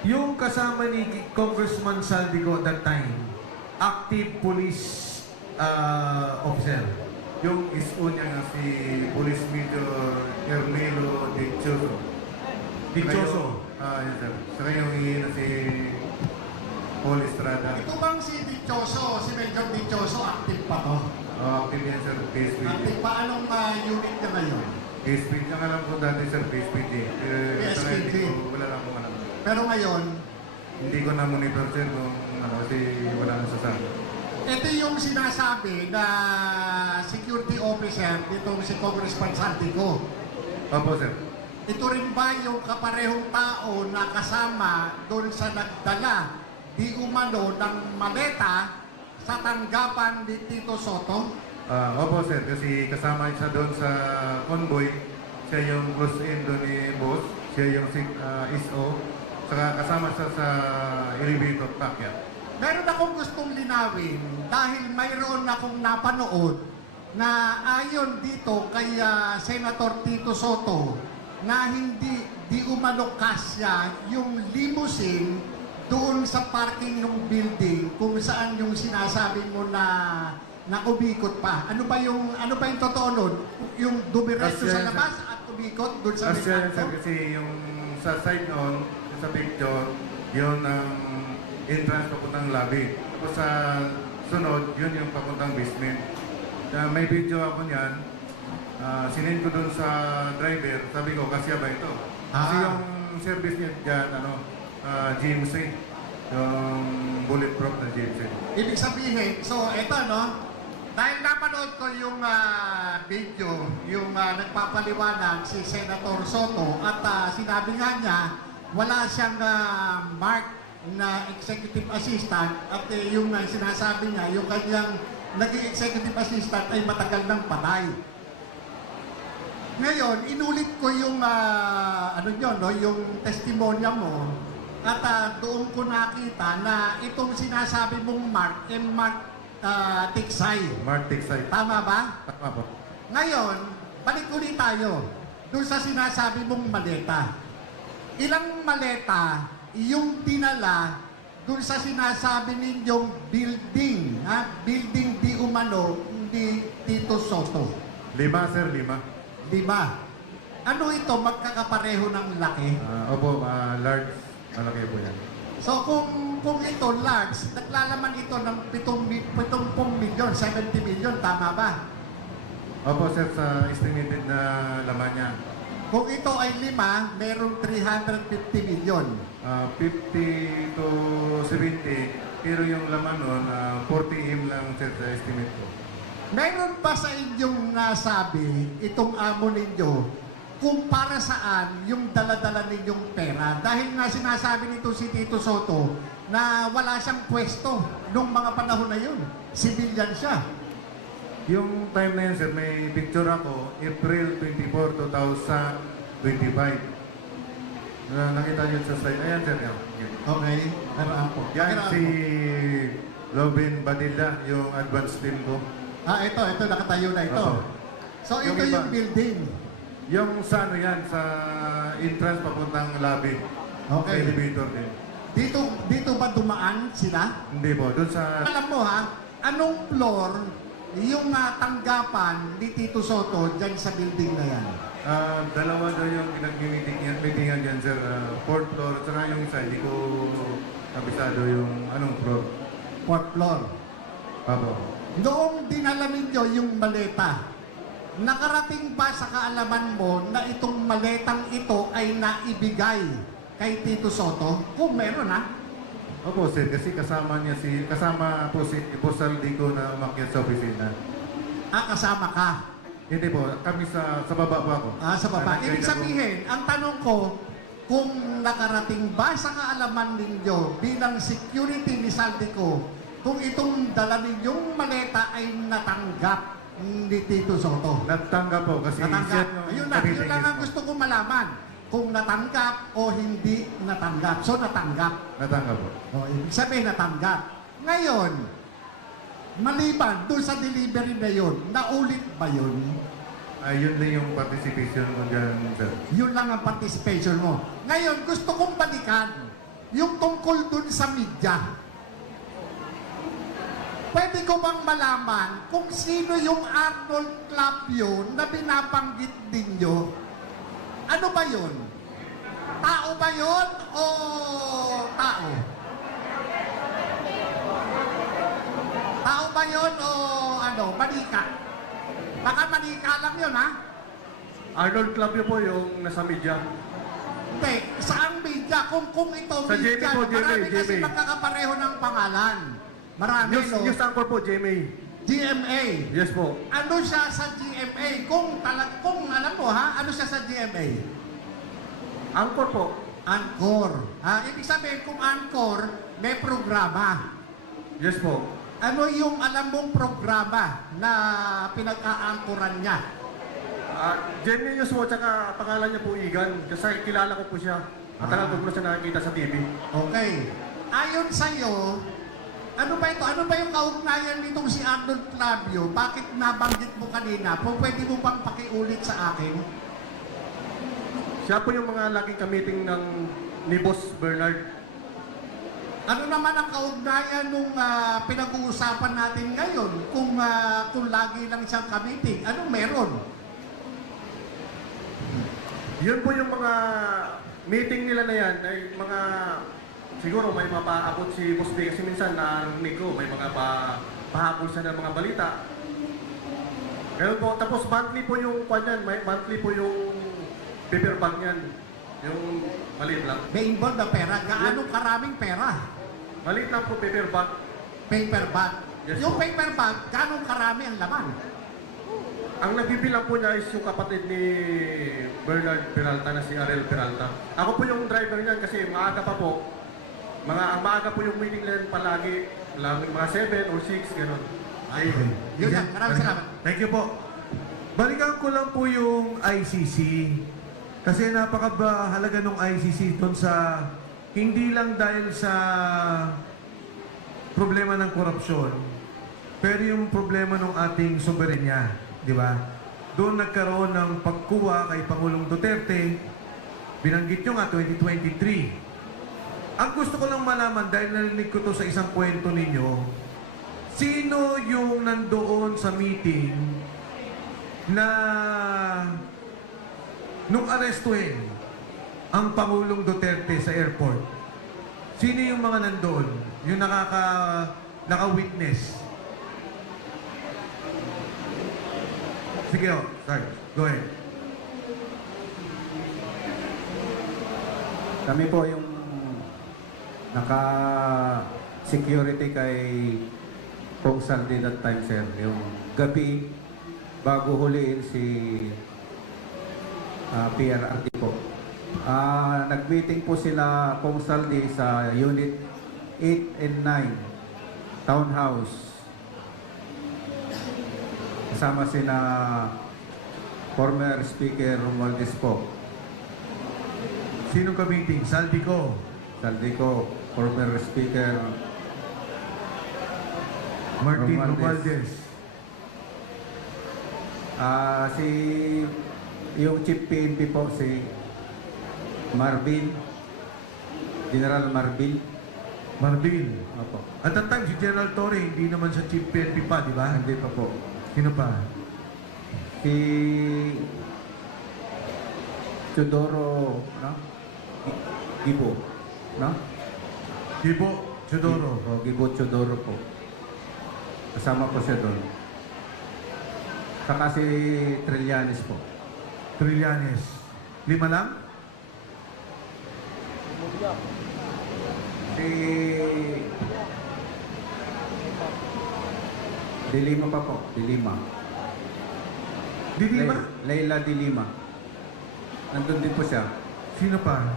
Yung kasama ni Congressman Saldico at that time, active police officer. Yung iso niya nga si Police Major Carmelo Dichoso. Dichoso? Yes sir. Saka yung hihin na si Paul Estrada. Ito bang si Dichoso, si Major Dichoso, active pa to? Active yan sir, PSPD. Active pa? Anong unit niya ngayon? PSPD ka nga lang po dati sir, PSPD. PSPD. Wala lang po alam. Pero ngayon, Hindi ko na monitor sir kung kasi wala na sa sana. ito yung sinasabi na security officer nitong si Congressman Sandico. Opo sir. Ito rin ba yung kaparehong tao na kasama doon sa nagdala di umano ng maleta sa tanggapan ni Tito Soto? Opo sir, kasi kasama siya doon sa convoy. Siya yung close in doon ni boss. Siya yung SO. Saka kasama siya sa elevator packet. Meron akong gustong linawin dahil mayroon akong napanood na ayon dito kay Senator Tito Soto na di umano kasya yung limousine doon sa parking ng building kung saan yung sinasabi mo na umikot pa. Ano ba yung totoo nun? Yung dumiretso sa labas at umikot doon sa Kasi kanto? kasi yung sa side noon, sa picture, yun ang entrance papuntang lobby. Tapos sa sunod, yun yung papuntang basement. May video ako niyan. Sinend ko dun sa driver. Sabi ko, kasya ba ito? Kasi yung service niya dyan, GMC. Yung bulletproof na GMC. Ibig sabihin, so eto no, dahil napanood ko yung video, yung nagpapaliwanag si Senator Soto at sinabi nga niya, wala siyang mark na executive assistant at yung sinasabi niya, yung kanyang naging executive assistant ay matagal nang patay. Ngayon, inulit ko yung yung testimonya mo at doon ko nakita na itong sinasabi mong Mark, Mark Tiksay. Mark Tiksay. Tama ba? Tama po. Ngayon, balik ulit tayo doon sa sinasabi mong maleta. Ilang maleta yung dinala doon sa sinasabi ninyong building, building di umano ni Tito Soto? 5 sir, 5. 5. Ano ito, magkakapareho ng laki? Opo, large. Malaki po yan. So kung ito large, naglalaman ito ng 70 milyon, 70 milyon, tama ba? Opo sir, sa estimated na laman niya. Kung ito ay 5, merong 350 milyon. 50 to 70, pero yung laman nun, 40 lang sir sa estimate ko. Meron ba sa inyong nasabi itong amo ninyo kung para saan yung dala-dala ninyong pera? Dahil nga sinasabi nito si Tito Soto na wala siyang pwesto nung mga panahon na yun. Civilian siya. Yung time na yun sir, may picture ako, April 24, 2025. Nakita nyo sa slide. Ayan sir, yan. Okay. Naraan po. Yan si Robin Badilla, yung advance team ko. Ito nakatayo na ito. Opo. So Yung ito iba. yung building. Yung sa ano yan, sa entrance papuntang lobby. Okay. Elevator din. Dito ba dumaan sila? Hindi po, dun sa... Alam mo anong floor yung tanggapan ni Tito Soto dyan sa building na yan? Dalawa daw yung pinag-meetingan dyan sir. 4th floor, tsaka yung isa, hindi ko kabisado yung anong floor. 4th floor. Opo. Noong dinala ninyo yung maleta, nakarating ba sa kaalaman mo na itong maletang ito ay naibigay kay Tito Soto? Kung meron Opo sir, kasi kasama po si Boss Saldico na umakyat sa opisina. Kasama ka. Hindi po, kami sa baba po ako. Sa baba. Nag-guide Ibig ako. sabihin, ang tanong ko, kung nakarating ba sa kaalaman ninyo bilang security ni Saldico, kung itong dala ninyong maleta ay natanggap ni Tito Soto? Natanggap po kasi Natanggap. siya Yun lang ang gusto kong malaman. Kung natanggap o hindi natanggap. So, natanggap. Natanggap po. Ibig sabihin, natanggap. Ngayon, maliban doon sa delivery na yun, naulit ba yun? Yun din yung participation ko dyan, sir. Yun lang ang participation mo. Ngayon, gusto kong balikan yung tungkol doon sa media. Pwede ko bang malaman kung sino yung Arnold Clapio na binabanggit ninyo? Ano ba yun? Tao ba yun o tao? Tao ba yun o manika? Baka manika lang yun, Arnold Clapio po yung nasa media. Hindi, saang media? Kung ito Sa media, GMA po, marami kasi GMA. magkakapareho ng pangalan. Marami, News anchor po, GMA. GMA. Yes po. Ano siya sa GMA? Kung alam mo ano siya sa GMA? Anchor po. Anchor. Ibig sabihin, kung anchor, may programa. Yes po. ano yung alam mong programa na pinag-aangkuran niya? Jenny News po, tsaka pangalan niya po Igan. Kasi kilala ko po siya. Matagal ko po siya nakikita sa TV. Okay. Ayon sa'yo, ano ba ito? Ano ba yung kaugnayan nitong si Arnold Clavio? Bakit nabanggit mo kanina? Pwede mo bang pakiulit sa akin? Siya po yung mga laging kamiting ni Boss Bernard. Ano naman ang kaugnayan nung pinag-uusapan natin ngayon? Kung lagi lang siyang kamiting, ano meron? Yun po yung mga meeting nila na yan, ay mga, siguro may mapaabot si Boss B kasi minsan narinig ko, may mga pahabol siya ng mga balita. Ganun po, tapos monthly po yung kanyan, monthly po yung paper bag niyan, yung maliit lang. May involved na pera. Gaano karaming pera? Maliit lang po paper bag. Paper bag. Yes, Yung po. paper bag, gaano karami ang laman? Ang nagbibilang po niya is yung kapatid ni Bernard Peralta na si Ariel Peralta. Ako po yung driver niyan kasi maaga pa po. Maaga po yung meeting nila palagi. Mga 7 or 6, gano'n. Ay, yun lang. Maraming salamat. Thank you po. Balikan ko lang po yung ICC. Kasi napakahalaga ng ICC doon sa hindi lang dahil sa problema ng korupsyon, pero yung problema ng ating soberenya, di ba? Doon nagkaroon ng pagkuha kay Pangulong Duterte, binanggit nyo nga 2023. Ang gusto ko lang malaman, dahil narinig ko to sa isang kwento ninyo, sino yung nandoon sa meeting na nung arestuhin ang Pangulong Duterte sa airport? Sino yung mga nandoon? Yung naka-witness? Sige, sorry. Go ahead. Kami po yung naka-security kay Pong Saldi that time, sir. Yung gabi, bago huliin si PRRT po. Nag-meeting po sila Pong Saldi sa Unit 8 and 9, Townhouse. Kasama sina former Speaker Romualdez po. Sino ka meeting? Saldico. Saldico, former Speaker Martin Romualdez. Romualdez. Yung Chief PNP po, si Marvin, General Marvin. Marvin. Opo. At that time, si General Torre, hindi naman siya Chief PNP pa, di ba? Hindi pa po. Sino pa? Si Chodoro, no? Gibo, no? Gibo Chodoro. Gibo Chodoro po. Kasama po siya doon. Saka si Trillanes po. Trillanes. 5 lang? Si Dilima pa po. Dilima. Dilima? Leila Dilima. Nandun din po siya. Sino pa?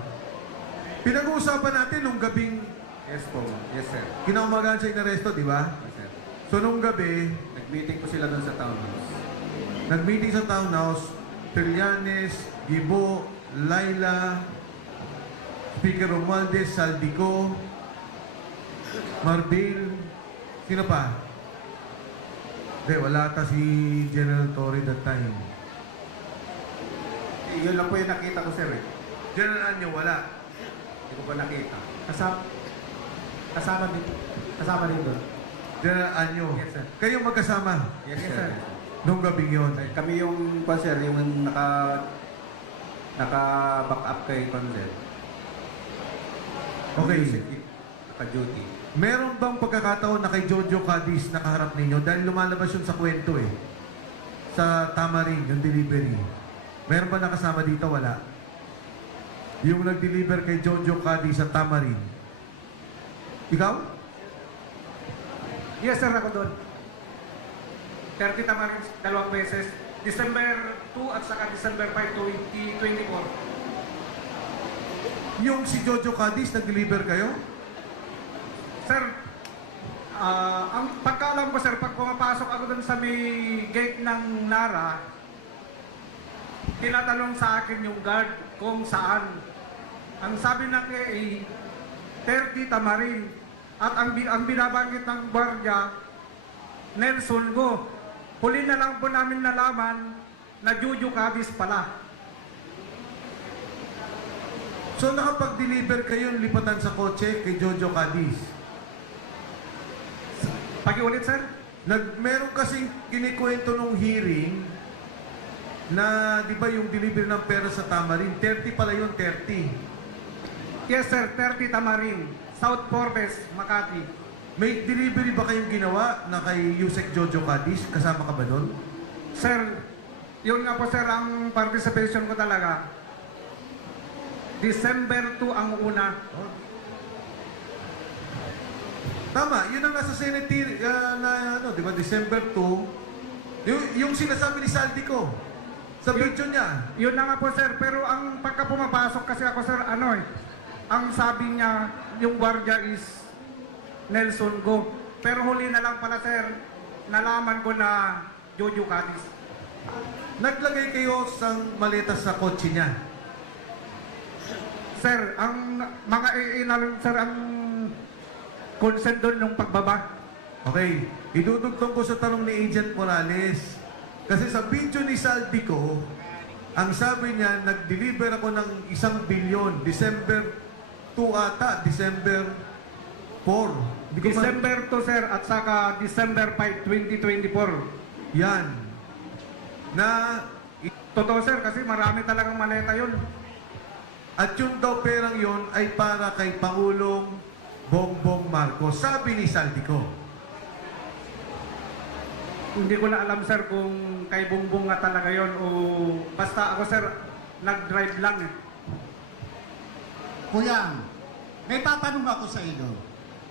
Pinag-uusapan natin nung gabing Yes po. Yes, sir. kinaumagahan siya inaresto, di ba? Yes, sir. So nung gabi, Nag-meeting po sila doon sa townhouse. nag-meeting sa townhouse, Trillanes, Gibo, Laila, Speaker Romualdez, Saldico, Marbil, sino pa? Hindi, wala ata si General Torre that time. Yun lang po yung nakita ko, sir. General Anyo, wala. Hindi ko pa nakita. Kasama din doon. General Anyo. Yes, sir. Kayo magkasama Yes, sir. nung gabing yun. Kami yung sir, yung naka-back up kay sir. Okay. Naka-duty. Meron bang pagkakataon na kay Jojo Cadiz nakaharap ninyo? Dahil lumalabas yun sa kwento eh. Sa Tamarin, yung delivery. Meron ba nakasama dito? Wala. Yung nag-deliver kay Jojo Cadiz sa Tamarin. Ikaw? Yes, sir, ako doon. 30 Tamarins, 2 beses. December 2 at saka December 5, 2024. Yung si Jojo Cadiz nag-deliver kayo? Sir, Ang pagkaalam ko sir, pag pumapasok ako dun sa may gate ng Nara, tinatanong sa akin yung guard kung saan. Ang sabi ng AA, 30 Tamarin. At ang binabanggit ng gwardiya, Nelson Go. Huli na lang po namin nalaman na Jojo Cadiz pala. So nakapag-deliver kayo ng lipatan sa kotse kay Jojo Cadiz? Pakiulit sir? Meron kasing kinikwento nung hearing na di ba yung delivery ng pera sa Tamarin, 30 pala yun, 30. Yes sir, 30 Tamarin, South Forbes, Makati. May delivery ba kayong ginawa na kay Yusek Jojo Cadiz? Kasama ka ba doon? Sir, yun nga po sir ang participation ko talaga. December 2 ang una. Tama, yun ang nasa Senate na ano, di ba, December 2. Yung sinasabi ni Saldi ko sa video niya. Yun na nga po sir, pero ang pagka pumapasok kasi ako sir, ang sabi niya, yung gwardiya is Nelson Go. Pero huli na lang pala sir, nalaman ko na Jojo Cadiz. Naglagay kayo sa maleta sa kotse niya. Sir, ang mga AA na lang sir ang consent doon ng pagbaba. Okay, idudugtong ko sa tanong ni Agent Morales. Kasi sa video ni Saldi ko, ang sabi niya, nag-deliver ako ng 1 billion. December 2 ata, December 4. December 2 sir at saka December 5, 2024. Yan. Na, totoo sir kasi marami talagang maleta yun. at yung daw perang yon ay para kay Pangulong Bongbong Marcos. Sabi ni Saldi ko. Hindi ko na alam sir kung kay Bongbong nga talaga yon o basta ako sir nag-drive lang eh. Kuya, may tatanong ako sa inyo.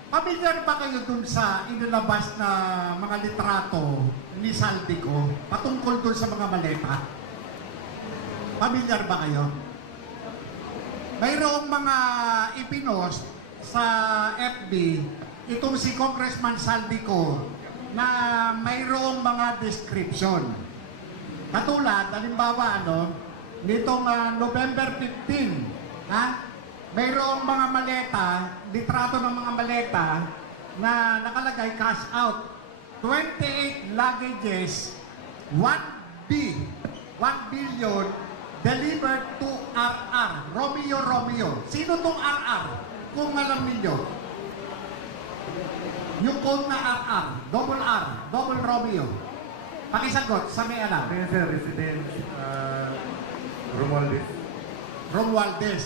Pamilyar ba kayo dun sa inilabas na mga litrato ni Saldi ko patungkol dun sa mga maleta? Pamilyar ba kayo? Mayroong mga ipinost sa FB itong si Congressman Saldi ko na mayroong mga description. Katulad, halimbawa, nitong November 15, mayroong mga maleta, litrato ng mga maleta na nakalagay cash out. 28 luggages, 1 billion delivered to RR, Romeo. Sino tong RR? Kung alam ninyo. Yung code na RR, double Romeo. Pakisagot, sa may alam. Kaya sir, Resident Romualdez. Romualdez.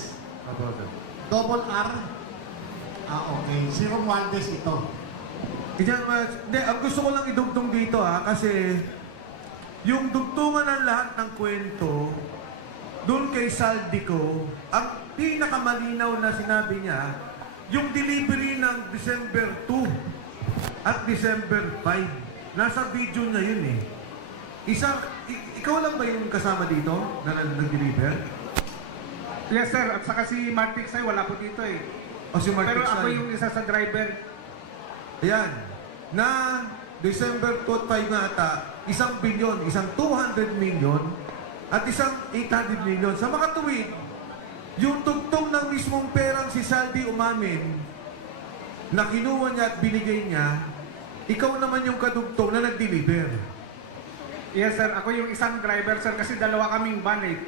Apo, sir. Double R. Okay. Si Romualdez ito. Hindi, ang gusto ko lang idugtong dito kasi yung dugtungan ng lahat ng kwento doon kay Saldi ko, ang pinakamalinaw na sinabi niya, yung delivery ng December 2 at December 5. Nasa video niya yun eh. Ikaw lang ba yung kasama dito na nag-deliver? Yes sir, at saka si Martix ay wala po dito eh. O si Martix Pero ako ay- yung isa sa driver. Ayan. Na December 2 at 5 na ata, 1 billion, isang 200 million, at isang 800 million. Sa makatuwid, yung tugtong ng mismong perang si Saldi umamin, na kinuha niya at binigay niya, ikaw naman yung kadugtong na nag-deliver. Yes sir, ako yung isang driver sir kasi dalawa kaming van eh.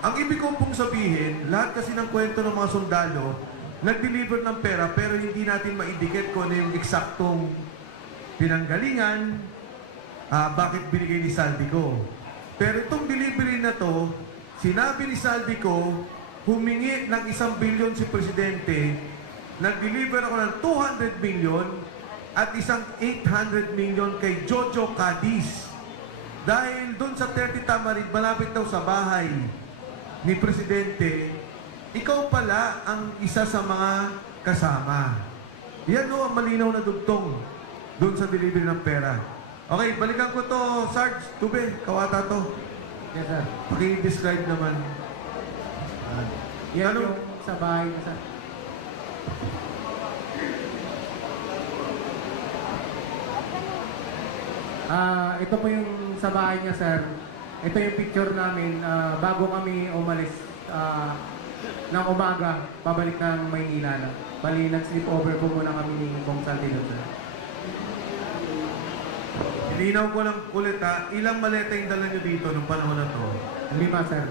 Ang ibig ko pong sabihin, lahat kasi ng kwento ng mga sundalo, nag-deliver ng pera pero hindi natin maindicate kung ano yung eksaktong pinanggalingan, bakit binigay ni Saldi ko. Pero itong delivery na to, sinabi ni Saldi ko, humingi ng 1 billion si Presidente, nag-deliver ako ng 200 million at isang 800 million kay Jojo Cadiz. Dahil doon sa 30 Tamarin, malapit daw sa bahay ni Presidente, ikaw pala ang isa sa mga kasama. Yan o ang malinaw na dugtong doon sa delivery ng pera. Okay, balikan ko to, Sarge, Tube, kawata to. Yes, sir. Paki-describe naman. Yan Ano? yung sa bahay na sir. Ito po yung sa bahay niya, sir. Ito yung picture namin bago kami umalis ng umaga, pabalik ng Maynila. Bali, nag-sleep over po muna kami ni Kong Saldino, sir. Ilinaw ko lang ulit ha, ilang maleta yung dala nyo dito nung panahon na to? 5, sir.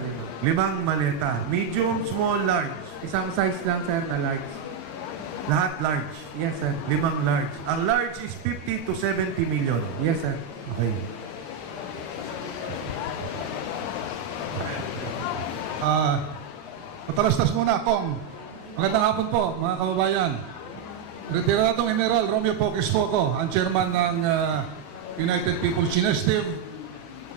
5 maleta. Medium, small, large. Isang size lang, sir, na large. Lahat large. Yes, sir. 5 large. Ang large is 50 to 70 million. Yes, sir. Okay. Matalastas muna, Kong. Magandang hapon po, mga kababayan. Retiradong General Romeo Pokis Foco, ang chairman ng United People's Initiative.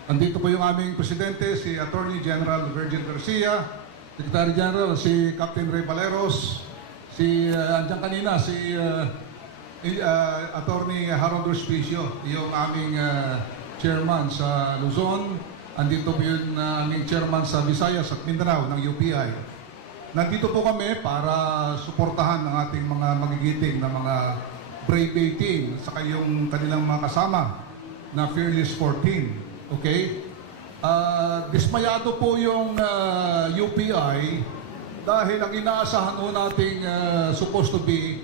Andito po yung aming presidente, si Attorney General Virgin Garcia, Secretary General si Captain Ray Valeros, andyan kanina si Attorney Harold Respicio, yung aming chairman sa Luzon. Andito po yung aming chairman sa Visayas at Mindanao ng UPI. Nandito po kami para suportahan ang ating mga magigiting na mga Brave 18 saka yung kanilang mga kasama na Fearless 14. Okay? Dismayado po yung UPI dahil ang inaasahan po nating supposed to be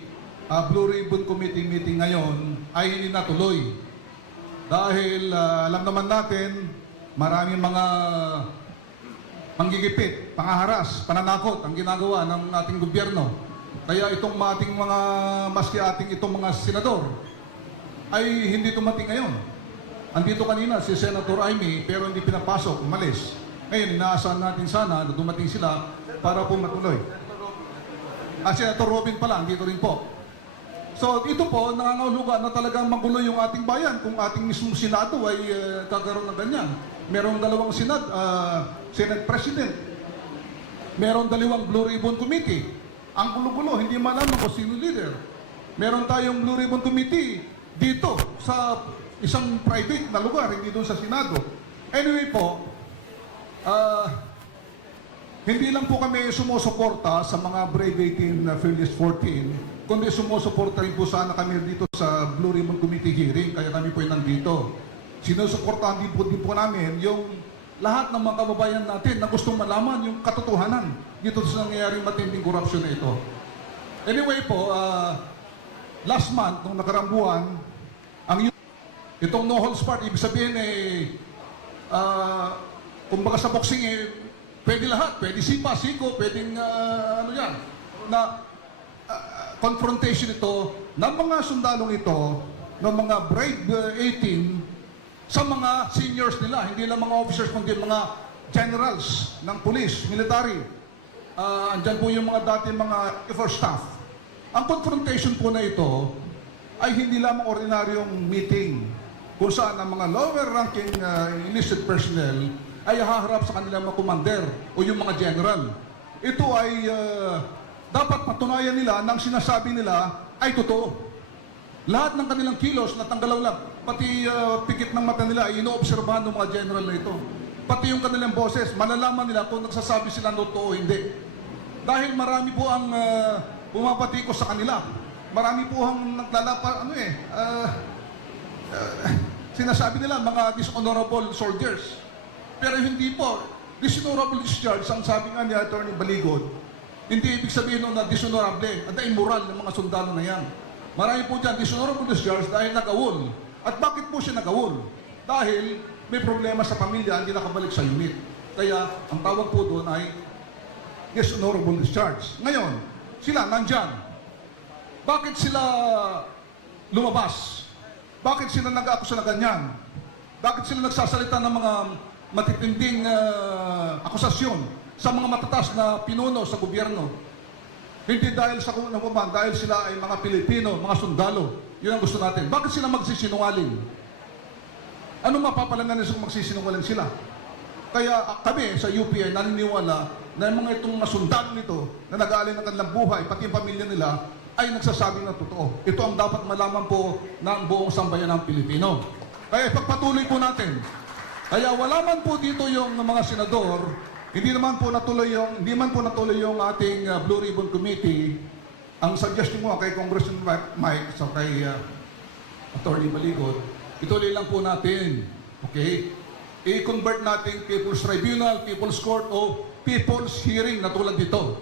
Blue Ribbon Committee meeting ngayon ay hindi natuloy. Dahil alam naman natin, maraming mga panggigipit, pangaharas, pananakot ang ginagawa ng ating gobyerno. Kaya itong ating mga, maski ating itong mga senador, ay hindi tumating ngayon. Andito kanina si Senator Amy, pero hindi pinapasok, umalis. Ngayon, inaasahan natin sana na dumating sila para po matuloy. Senator Robin pala, andito rin po. So ito po, nangangahulugan na talagang magulo yung ating bayan kung ating mismong Senado ay kagaroon ng ganyan. Merong 2 Senate President. Meron 2 Blue Ribbon Committee. Ang gulo-gulo, hindi malaman kung sino leader. Meron tayong Blue Ribbon Committee dito sa isang private na lugar, hindi doon sa Senado. Anyway po, hindi lang po kami sumusuporta sa mga Brave 18 na Fearless 14, kundi sumusuporta rin po sana kami dito sa Blue Ribbon Committee hearing, kaya kami po nandito. Sinusuportahan din po namin yung lahat ng mga kababayan natin na gustong malaman yung katotohanan dito sa nangyayaring matinding korupsyon na ito. Anyway po, last month, nung nakarang buwan, itong no holds barred, ibig sabihin kumbaga sa boxing pwede lahat, pwede sipa, siko, pwedeng na confrontation ito ng mga sundalong ito, ng mga Brave 18 sa mga seniors nila, hindi lang mga officers, kundi mga generals ng police, military. Andyan po yung mga dati mga first staff. Ang confrontation po na ito ay hindi lamang ordinaryong meeting kung saan ang mga lower ranking enlisted personnel ay haharap sa kanilang mga commander o yung mga general. Ito ay dapat patunayan nila nang sinasabi nila ay totoo. Lahat ng kanilang kilos natanggalaw lang. Pati pikit ng mata nila ay inoobserbahan ng mga general na ito. Pati yung kanilang boses, malalaman nila kung nagsasabi sila totoo o hindi. Dahil marami po ang pumapatikos sa kanila. Marami po ang naglalapa, sinasabi nila mga dishonorable soldiers. Pero hindi po. Dishonorable discharge, ang sabi nga ni Attorney Baligod, hindi ibig sabihin na dishonorable at immoral ng mga sundalo na yan. Marami po dyan dishonorable discharge dahil nagawol. At bakit po siya nagawol? Dahil may problema sa pamilya, hindi nakabalik sa unit. Kaya ang tawag po doon ay dishonorable discharge. Ngayon, sila nandyan. Bakit sila lumabas? Bakit sila nag-aakusa na ganyan? Bakit sila nagsasalita ng mga matitinding akusasyon sa mga matatas na pinuno sa gobyerno? Hindi dahil sa kumaman, dahil sila ay mga Pilipino, mga sundalo. Yun ang gusto natin. Bakit sila magsisinungaling? Ano mapapalangan nila kung magsisinungaling sila? Kaya kami sa UPI naniniwala na yung mga itong mga sundalo nito na nag-aalay ng kanilang buhay, pati yung pamilya nila, ay nagsasabi ng totoo. Ito ang dapat malaman po ng buong sambayan ng Pilipino. Kaya pagpatuloy po natin. Kaya wala man po dito yung mga senador, hindi man po natuloy yung ating Blue Ribbon Committee. Ang suggestion mo kay Congressman Mike sa kay Attorney Baligod ituloy lang po natin. Okay? I-convert natin People's Tribunal, People's Court, o People's Hearing na tulad dito.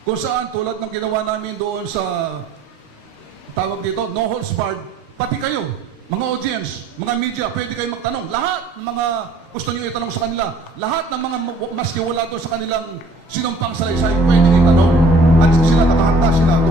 Kung saan, tulad ng ginawa namin doon sa tawag dito, no holds barred, pati kayo, mga audience, mga media, pwede kayo magtanong. Lahat ng mga gusto nyo itanong sa kanila, lahat ng mga maski wala doon sa kanilang sinumpang salaysay, pwede itanong. At sila, nakahanda sila